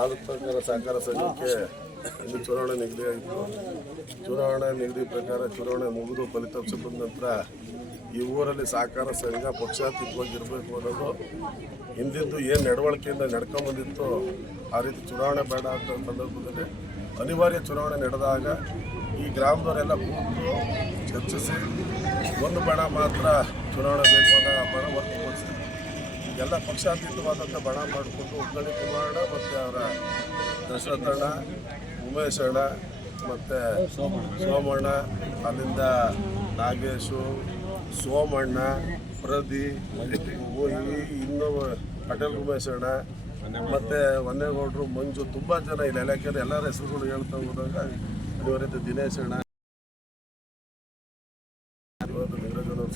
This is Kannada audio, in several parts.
ಆದ ಪ್ರಕಾರ ಸಹಕಾರ ಸಂಘಕ್ಕೆ ಒಂದು ಚುನಾವಣೆ ನಿಗದಿ ಆಯಿತು. ಚುನಾವಣೆ ನಿಗದಿ ಪ್ರಕಾರ ಚುನಾವಣೆ ಮುಗಿದು ಫಲಿತಾಂಶ ಬಂದ ನಂತರ ಈ ಊರಲ್ಲಿ ಸಹಕಾರ ಸಂಘ ಪಕ್ಷಾತೀತವಾಗಿರಬೇಕು ಅನ್ನೋದು ಹಿಂದಿದ್ದು ಏನು ನಡವಳಿಕೆಯಿಂದ ನಡ್ಕೊಂಬಂದಿತ್ತು ಆ ರೀತಿ ಚುನಾವಣೆ ಬೇಡ ಅಂತ ಸಂದರ್ಭದಲ್ಲಿ ಅನಿವಾರ್ಯ ಚುನಾವಣೆ ನಡೆದಾಗ ಈ ಗ್ರಾಮದವರೆಲ್ಲ ಕೂತು ಚರ್ಚಿಸಿ, ಒಂದು ಬಣ ಮಾತ್ರ ಚುನಾವಣೆ ಬೇಕು ಅನ್ನೋ ಬಣ ಹೊರತುಪಡಿಸಿ ಎಲ್ಲ ಪಕ್ಷಾತೀತವಾದಂಥ ಬಣ ಮಾಡಿಕೊಂಡು ಉಗ್ಗಳಿ ಕುಮಾರಣ್ಣ ಮತ್ತು ಅವರ ದಶರಥಣ್ಣ, ಉಮೇಶ್ ಅಣ್ಣ ಮತ್ತು ಸೋಮಣ್ಣ, ಅಲ್ಲಿಂದ ನಾಗೇಶು, ಸೋಮಣ್ಣ ಪ್ರದಿ ಇನ್ನು ಪಟೇಲ್ ಉಮೇಶ್ ಅಣ್ಣ ಮತ್ತು ವನ್ನೇಗೌಡರು ಮಂಜು ತುಂಬ ಜನ ಇಲ್ಲಿ. ಯಾಕೆಂದರೆ ಎಲ್ಲರ ಹೆಸರುಗಳು ಹೇಳ್ತಾ ಹೋದಾಗ ಅನಿವಾರ್ಯತೆ ದಿನೇಶ್ ಅಣ್ಣ ಎಲ್ಲರೂ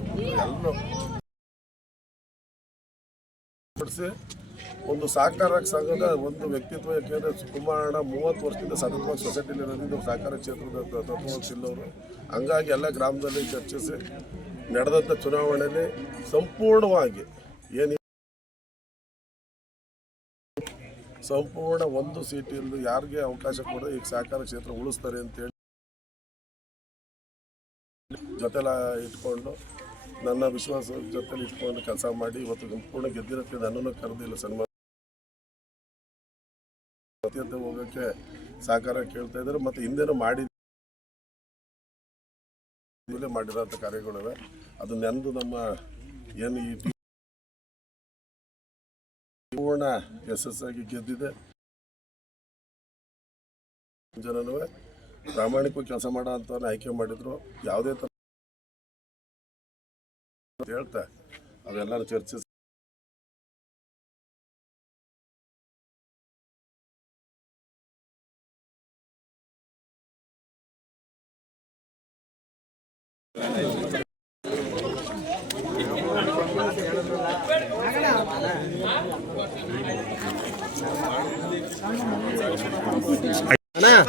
ಪಡಿಸಿ ಒಂದು ಸಹಕಾರ ಸಂಘದ ಒಂದು ವ್ಯಕ್ತಿತ್ವ, ಯಾಕೆಂದರೆ ಹಣ ಮೂವತ್ತು ವರ್ಷದಿಂದ ಸತತವಾಗಿ ಸೊಸೈಟಿಲಿ ಇರೋದ್ರಿಂದ ಸಹಕಾರ ಕ್ಷೇತ್ರದ ತತ್ವಶೀಲವರು ಹಂಗಾಗಿ ಎಲ್ಲ ಗ್ರಾಮದಲ್ಲಿ ಚರ್ಚಿಸಿ ನಡೆದಂಥ ಚುನಾವಣೆಯಲ್ಲಿ ಸಂಪೂರ್ಣವಾಗಿ ಏನು ಸಂಪೂರ್ಣ ಒಂದು ಸೀಟಿಂದು ಯಾರಿಗೆ ಅವಕಾಶ ಕೊಡೋ ಈಗ ಸಹಕಾರ ಕ್ಷೇತ್ರ ಉಳಿಸ್ತಾರೆ ಅಂತೇಳಿ ಜೊತೆಲ ಇಟ್ಕೊಂಡು ನನ್ನ ವಿಶ್ವಾಸ ಜೊತೆಲಿ ಇಟ್ಕೊಂಡು ಕೆಲಸ ಮಾಡಿ ಇವತ್ತು ಸಂಪೂರ್ಣ ಗೆದ್ದಿರೋಕ್ಕೆ ನನ್ನನ್ನು ಕರೆದಿಲ್ಲ ಸನ್ಮಾನ ಅತ್ಯಂತ ಹೋಗೋಕ್ಕೆ ಸಹಕಾರ ಕೇಳ್ತಾ ಇದ್ದಾರೆ. ಮತ್ತು ಹಿಂದೆನೂ ಮಾಡಿ ಮಾಡಿರೋಂಥ ಕಾರ್ಯಗಳಿವೆ. ಅದು ನೆನೆದು ನಮ್ಮ ಏನು ಈ ಪೂರ್ಣ ಯಶಸ್ಸಾಗಿ ಗೆದ್ದಿದೆ. ಜನನೂ ಪ್ರಾಮಾಣಿಕವಾಗಿ ಕೆಲಸ ಮಾಡೋ ಅಂಥವ್ರನ್ನ ಆಯ್ಕೆ ಮಾಡಿದ್ರು. ಯಾವುದೇ ಥರ ಹೇಳ್ತಾ ಅವೆಲ್ಲರೂ ಚರ್ಚಿಸಿ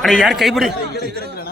ಅಣ್ಣ ಯಾರು ಕೈ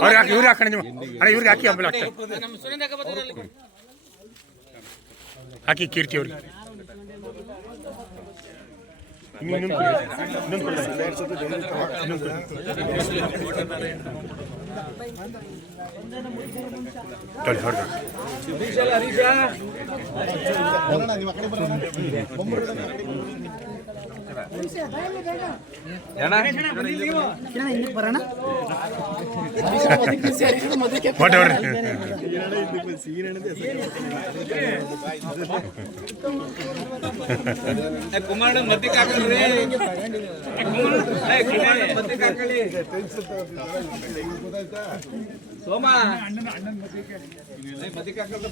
ಅವ್ರಿಗೆ ಹಾಕಿ ಇವ್ರಿಗೆ ಹಾಕಣ ನೀವು ಅಣ್ಣ ಇವ್ರಿಗೆ ಹಾಕಿ ಆಮೇಲೆ ಹಾಕ್ತಾರೆ ಹಾಕಿ ಕೀರ್ತಿ ಅವ್ರಿಗೆ. ಹೊರಗೆ. ಕುಮಾರಣ್ಣ ಮಧ್ಯಕ್ಕೆ ಹಾಕಲ್ರಿ. ಮಧ್ಯಕ್ಕೆ ಹಾಕಲಿ ಸೋಮ. ಮಧ್ಯಕ್ಕೆ ಹಾಕಲ್ರ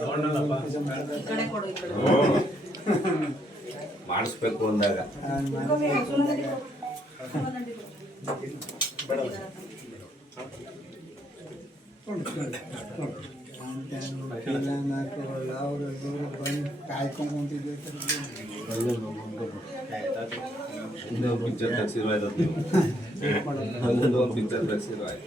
ಕುಮಾರಣ್ಣ ಮಾಡಿಸ್ಬೇಕು ಅಂದಾಗ. ಅವರು ಇವರು ಬಂದು ಕಾಯ್ಕೊಂಡು ಕುಂತಿದ್ದೆ ಹಿಂದೆ ಒಂದು ಪಿಕ್ಚರ್ ತೆಗ್ಸಿರೋ ಆಯ್ತು ಅಲ್ಲೊಂದು ಒಂದು ಪಿಕ್ಚರ್ ತೆಗ್ಸಿರೋ ಆಯ್ತು.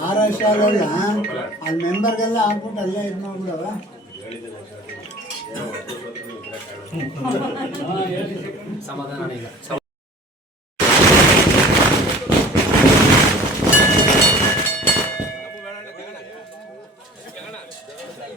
ಆರ್ ಶಾಲೆಲ್ಲ ಅಲ್ಲಿ ಮೆಂಬರ್ಗೆಲ್ಲ ಹಾಕ್ಬಿಟ್ಟು ಅಲ್ಲೇ ಇದು ಮಾಡ್ಬಿಡವ ಸಮಾಧಾನ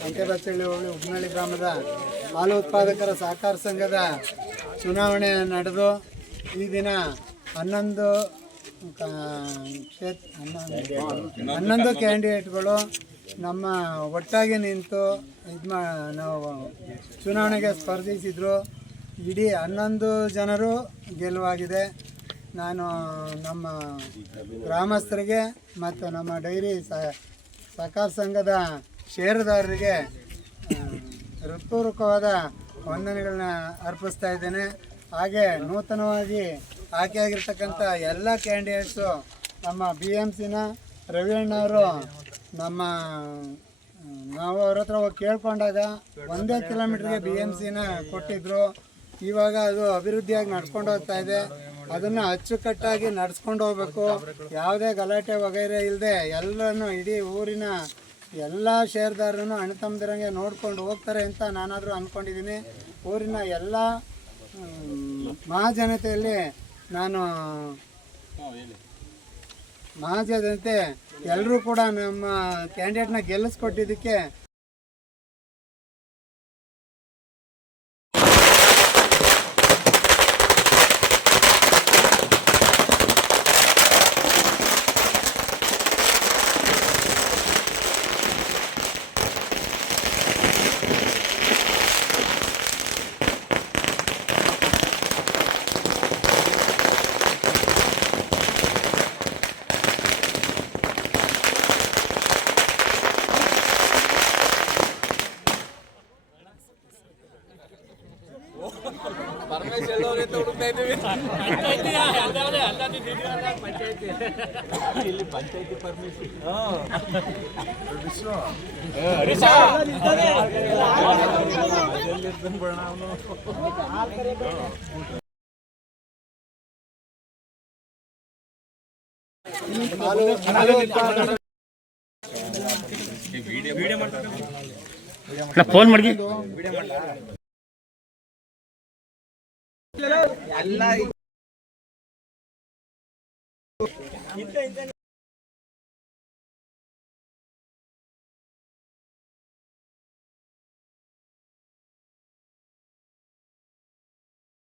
ಸಂತೆಬಚ್ಚಳ್ಳಿ ಹೋಬಳಿ ಉಗ್ನಳ್ಳಿ ಗ್ರಾಮದ ಹಾಲು ಉತ್ಪಾದಕರ ಸಹಕಾರ ಸಂಘದ ಚುನಾವಣೆ ನಡೆದು ಈ ದಿನ ಹನ್ನೊಂದು ಕ್ಷೇತ್ರ ಕ್ಷೇತ್, ಹನ್ನೊಂದು ಹನ್ನೊಂದು ಕ್ಯಾಂಡಿಡೇಟ್ಗಳು ನಮ್ಮ ಒಟ್ಟಾಗಿ ನಿಂತು ಇದು ಮಾ, ನಾವು ಚುನಾವಣೆಗೆ ಸ್ಪರ್ಧಿಸಿದ್ರು. ಇಡೀ ಹನ್ನೊಂದು ಜನರು ಗೆಲುವಾಗಿದೆ. ನಾನು ನಮ್ಮ ಗ್ರಾಮಸ್ಥರಿಗೆ ಮತ್ತು ನಮ್ಮ ಡೈರಿ ಸಹಕಾರ ಸಂಘದ ಷೇರುದಾರರಿಗೆ ಹೃತ್ಪೂರ್ವಕವಾದ ವಂದನೆಗಳನ್ನ ಅರ್ಪಿಸ್ತಾ ಇದ್ದೇನೆ. ಹಾಗೆ ನೂತನವಾಗಿ ಆಯ್ಕೆಯಾಗಿರ್ತಕ್ಕಂಥ ಎಲ್ಲ ಕ್ಯಾಂಡಿಡೇಟ್ಸು ನಮ್ಮ ಬಿ ಎಂ ಸಿನ ರವಿಯಣ್ಣವರು ನಮ್ಮ, ನಾವು ಅವ್ರ ಹತ್ರ ಹೋಗಿ ಕೇಳ್ಕೊಂಡಾಗ ಒಂದೇ ಕಿಲೋಮೀಟ್ರಿಗೆ ಬಿ ಎಂ ಸಿನ ಕೊಟ್ಟಿದ್ರು. ಇವಾಗ ಅದು ಅಭಿವೃದ್ಧಿಯಾಗಿ ನಡ್ಕೊಂಡು ಹೋಗ್ತಾ ಇದೆ. ಅದನ್ನು ಅಚ್ಚುಕಟ್ಟಾಗಿ ನಡೆಸ್ಕೊಂಡು ಹೋಗ್ಬೇಕು. ಯಾವುದೇ ಗಲಾಟೆ ವಗೈರೆ ಇಲ್ಲದೆ ಎಲ್ಲರನ್ನು ಇಡೀ ಊರಿನ ಎಲ್ಲ ಷೇರ್ದಾರರನ್ನು ಅಣ್ಣ ತಮ್ಮದಿರಂಗೆ ನೋಡ್ಕೊಂಡು ಹೋಗ್ತಾರೆ ಅಂತ ನಾನಾದರೂ ಅಂದ್ಕೊಂಡಿದ್ದೀನಿ ಊರಿನ ಎಲ್ಲ ಮಹಾಜನತೆಯಲ್ಲಿ ನಾನು, ಮಹಾಜನತೆ ಎಲ್ಲರೂ ಕೂಡ ನಮ್ಮ ಕ್ಯಾಂಡಿಡೇಟ್ನ ಗೆಲ್ಲಿಸ್ಕೊಟ್ಟಿದ್ದಕ್ಕೆ ಹಾಲು ಹಾಲು ಉತ್ಪಾದಕರ ನಾ ಫೋನ್ ಮಾಡಿ ಎಲ್ಲ